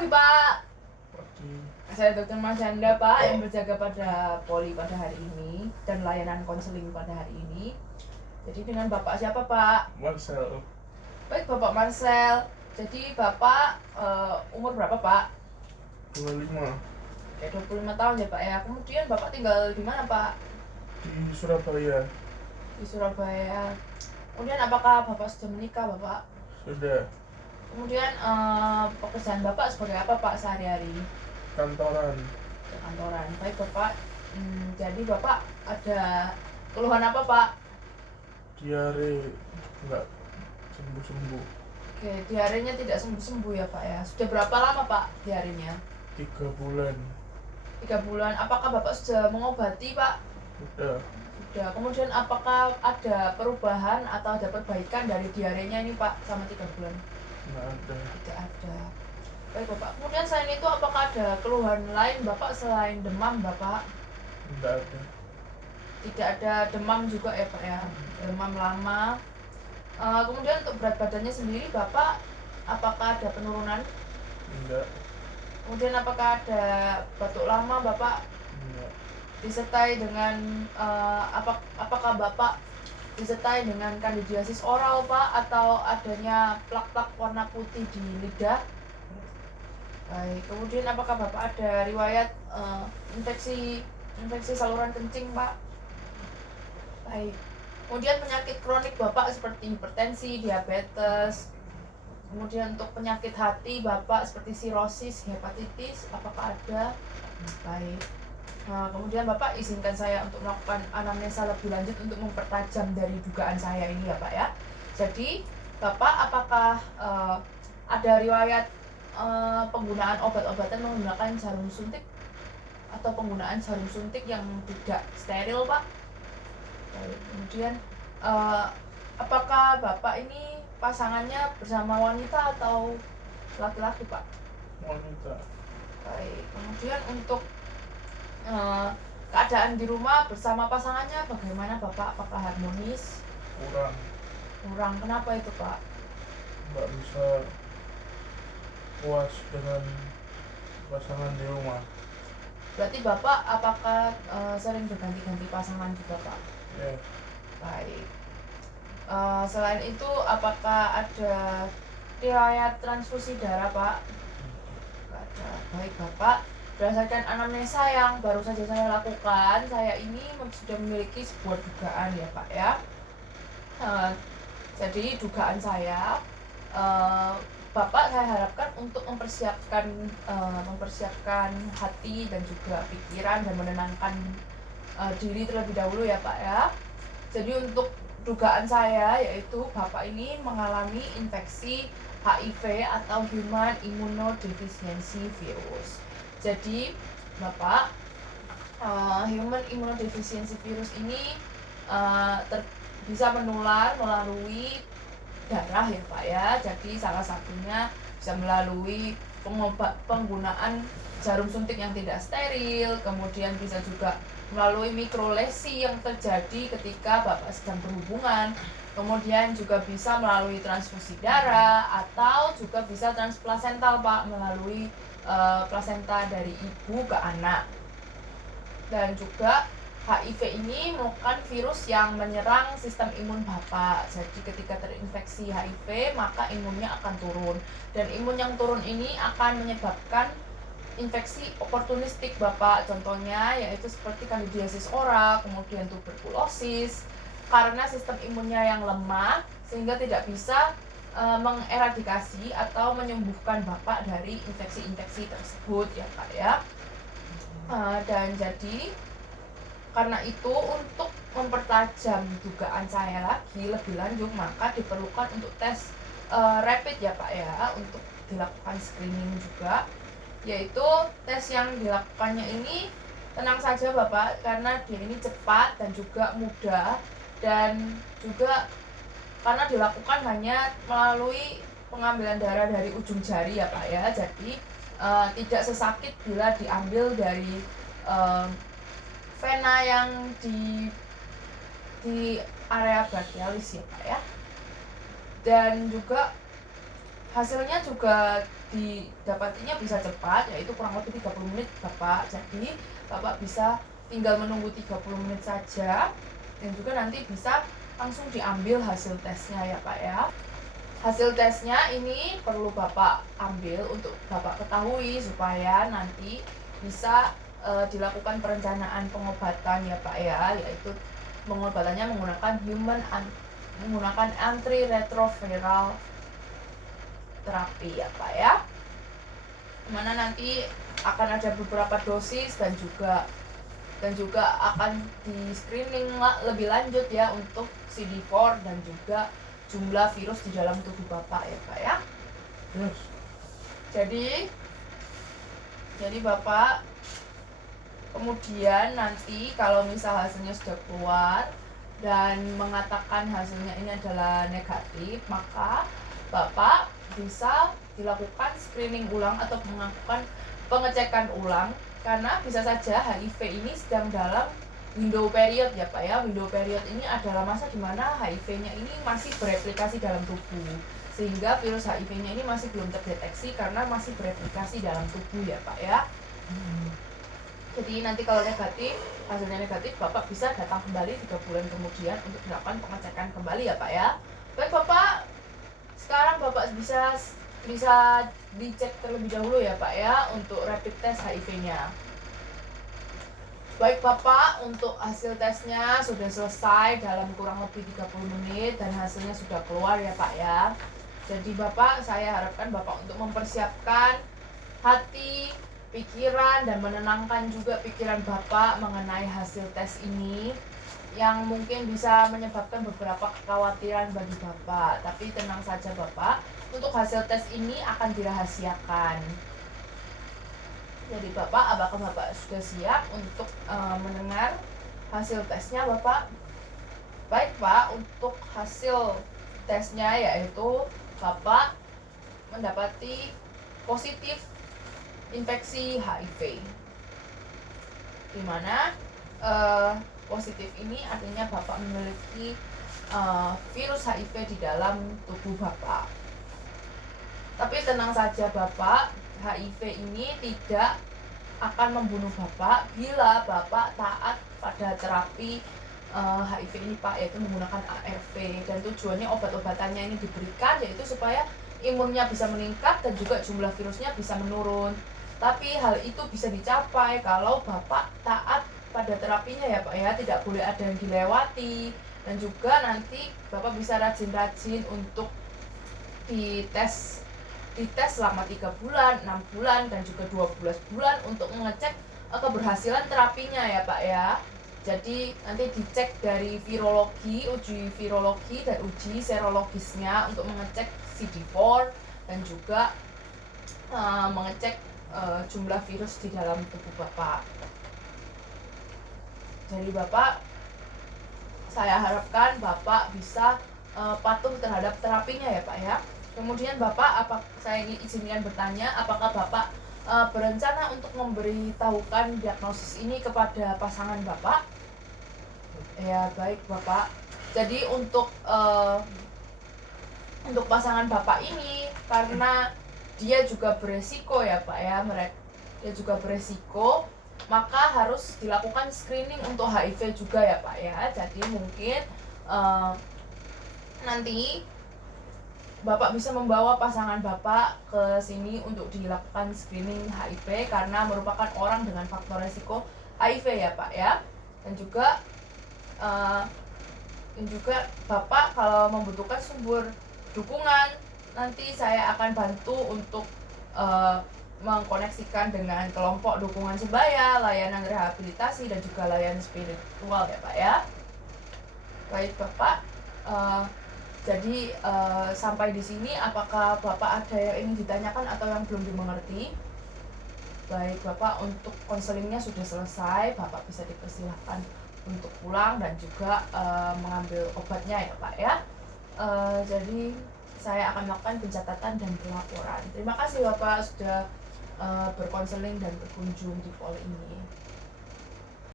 pagi, Pak. Pagi. Saya Dr. Marsyanda, Pak, yang berjaga pada poli pada hari ini dan layanan konseling pada hari ini. Jadi dengan Bapak siapa, Pak? Marcel. Baik, Bapak Marcel. Jadi Bapak umur berapa, Pak? 25. Ya, 25 tahun ya, Pak ya. Kemudian Bapak tinggal di mana, Pak? Di Surabaya. Di Surabaya. Kemudian apakah Bapak sudah menikah, Bapak? Sudah. Kemudian pekerjaan Bapak sebagai apa, Pak, sehari-hari? Kantoran. Kantoran. Baik, Bapak. Jadi Bapak ada keluhan apa, Pak? Diare nggak sembuh-sembuh. Oke, diarenya tidak sembuh-sembuh ya, Pak ya. Sudah berapa lama, Pak, diarenya? 3 bulan. 3 bulan. Apakah Bapak sudah mengobati, Pak? Sudah. Sudah. Kemudian apakah ada perubahan atau ada perbaikan dari diarenya ini, Pak, selama 3 bulan? Nggak ada. Tidak ada. Baik, Bapak. Kemudian selain itu apakah ada keluhan lain, Bapak, selain demam, Bapak? Nggak ada. Tidak ada demam juga ya, Pak ya. Demam lama. Kemudian untuk berat badannya sendiri, Bapak, apakah ada penurunan? Enggak. Kemudian apakah ada batuk lama, Bapak? Enggak. Disertai dengan apakah Bapak disertai dengan kandidiasis oral, Pak, atau adanya plak-plak warna putih di lidah? Baik. Kemudian apakah Bapak ada riwayat infeksi saluran kencing, Pak? Baik. Kemudian penyakit kronik Bapak seperti hipertensi, diabetes. Kemudian untuk penyakit hati Bapak seperti sirosis, hepatitis, apakah ada? Baik. Kemudian Bapak izinkan saya untuk melakukan anamnesa lebih lanjut untuk mempertajam dari dugaan saya ini ya, Pak ya. Jadi Bapak apakah ada riwayat penggunaan obat-obatan menggunakan jarum suntik atau penggunaan jarum suntik yang tidak steril, Pak? Baik. Kemudian apakah Bapak ini pasangannya bersama wanita atau laki-laki, Pak? Wanita. Baik. Kemudian untuk keadaan di rumah bersama pasangannya bagaimana, Bapak? Apakah harmonis? Kurang. Kenapa itu, Pak? Nggak bisa puas dengan pasangan di rumah. Berarti Bapak apakah sering berganti-ganti pasangan juga, Pak? Ya. Baik. Selain itu apakah ada riwayat transfusi darah, Pak? Nggak ada. Baik, Bapak. Berdasarkan anamnesa yang baru saja saya lakukan, saya ini sudah memiliki sebuah dugaan ya, Pak ya. Jadi dugaan saya, Bapak saya harapkan untuk mempersiapkan hati dan juga pikiran dan menenangkan diri terlebih dahulu ya, Pak ya. Jadi untuk dugaan saya yaitu Bapak ini mengalami infeksi HIV atau Human Immunodeficiency Virus. Jadi Bapak, Human Immunodeficiency Virus ini bisa menular melalui darah ya, Pak ya. Jadi salah satunya bisa melalui penggunaan jarum suntik yang tidak steril, kemudian bisa juga melalui mikrolesi yang terjadi ketika Bapak sedang berhubungan, kemudian juga bisa melalui transfusi darah atau juga bisa transplasental, Pak, melalui plasenta dari ibu ke anak. Dan juga HIV ini merupakan virus yang menyerang sistem imun Bapak. Jadi ketika terinfeksi HIV maka imunnya akan turun, dan imun yang turun ini akan menyebabkan infeksi oportunistik Bapak, contohnya yaitu seperti kandidiasis oral, kemudian tuberkulosis, karena sistem imunnya yang lemah sehingga tidak bisa mengeradikasi atau menyembuhkan Bapak dari infeksi-infeksi tersebut ya, Pak ya. Dan jadi karena itu untuk mempertajam dugaan saya lagi lebih lanjut maka diperlukan untuk tes rapid ya, Pak ya, untuk dilakukan screening juga, yaitu tes yang dilakukannya ini tenang saja Bapak, karena dia ini cepat dan juga mudah, dan juga karena dilakukan hanya melalui pengambilan darah dari ujung jari ya, Pak ya. Jadi tidak sesakit bila diambil dari vena yang di area brachialis ya, Pak ya. Dan juga hasilnya juga didapatinya bisa cepat, yaitu kurang lebih 30 menit Bapak. Jadi Bapak bisa tinggal menunggu 30 menit saja, dan juga nanti bisa langsung diambil hasil tesnya ya Pak ya. Hasil tesnya ini perlu Bapak ambil untuk Bapak ketahui supaya nanti bisa dilakukan perencanaan pengobatan ya Pak ya, yaitu pengobatannya menggunakan antiretroviral terapi ya Pak ya, dimana nanti akan ada beberapa dosis dan juga akan di screening lebih lanjut ya untuk CD4 dan juga jumlah virus di dalam tubuh Bapak ya Pak ya. Yes. Jadi Bapak kemudian nanti kalau misal hasilnya sudah keluar dan mengatakan hasilnya ini adalah negatif, maka Bapak bisa dilakukan screening ulang atau melakukan pengecekan ulang, karena bisa saja HIV ini sedang dalam window period ya Pak ya. Window period ini adalah masa di mana HIV-nya ini masih bereplikasi dalam tubuh, sehingga virus HIV-nya ini masih belum terdeteksi karena masih bereplikasi dalam tubuh ya Pak ya. Jadi nanti kalau hasilnya negatif, Bapak bisa datang kembali 3 bulan kemudian untuk dilakukan pengecekan kembali ya Pak ya. Baik Bapak, sekarang Bapak bisa dicek terlebih dahulu ya Pak ya untuk rapid test HIV-nya. Baik Bapak, untuk hasil tesnya sudah selesai dalam kurang lebih 30 menit dan hasilnya sudah keluar ya Pak ya. Jadi Bapak, saya harapkan Bapak untuk mempersiapkan hati, pikiran, dan menenangkan juga pikiran Bapak mengenai hasil tes ini yang mungkin bisa menyebabkan beberapa kekhawatiran bagi Bapak. Tapi tenang saja Bapak, untuk hasil tes ini akan dirahasiakan. Jadi Bapak, apakah Bapak sudah siap untuk mendengar hasil tesnya Bapak? Baik Pak, untuk hasil tesnya yaitu Bapak mendapati positif infeksi HIV, dimana positif ini artinya Bapak memiliki virus HIV di dalam tubuh Bapak. Tapi tenang saja Bapak, HIV ini tidak akan membunuh Bapak bila Bapak taat pada terapi HIV ini Pak, yaitu menggunakan ARV, dan tujuannya obat-obatannya ini diberikan yaitu supaya imunnya bisa meningkat dan juga jumlah virusnya bisa menurun. Tapi hal itu bisa dicapai kalau Bapak taat pada terapinya ya Pak ya, tidak boleh ada yang dilewati, dan juga nanti Bapak bisa rajin-rajin untuk dites selama 3 bulan, 6 bulan, dan juga 12 bulan untuk mengecek keberhasilan terapinya ya Pak ya. Jadi nanti dicek dari uji virologi dan uji serologisnya untuk mengecek CD4 dan juga mengecek jumlah virus di dalam tubuh Bapak. Jadi Bapak, saya harapkan Bapak bisa patuh terhadap terapinya ya Pak ya. Kemudian Bapak, saya izinkan bertanya, apakah Bapak berencana untuk memberitahukan diagnosis ini kepada pasangan Bapak? Ya baik Bapak. Jadi untuk pasangan Bapak ini, karena dia juga beresiko ya Pak ya, dia juga beresiko, maka harus dilakukan screening untuk HIV juga ya Pak ya. Jadi mungkin nanti Bapak bisa membawa pasangan Bapak ke sini untuk dilakukan screening HIV karena merupakan orang dengan faktor resiko HIV ya Pak ya. Dan juga Bapak kalau membutuhkan sumber dukungan, nanti saya akan bantu untuk mengkoneksikan dengan kelompok dukungan sebaya, layanan rehabilitasi, dan juga layanan spiritual ya Pak ya. Baik Bapak, jadi sampai di sini apakah Bapak ada yang ingin ditanyakan atau yang belum dimengerti? Baik Bapak, untuk konselingnya sudah selesai, Bapak bisa dipersilahkan untuk pulang dan juga mengambil obatnya ya Pak ya. Jadi saya akan melakukan pencatatan dan pelaporan. Terima kasih Bapak sudah berkonseling dan berkunjung di poli ini.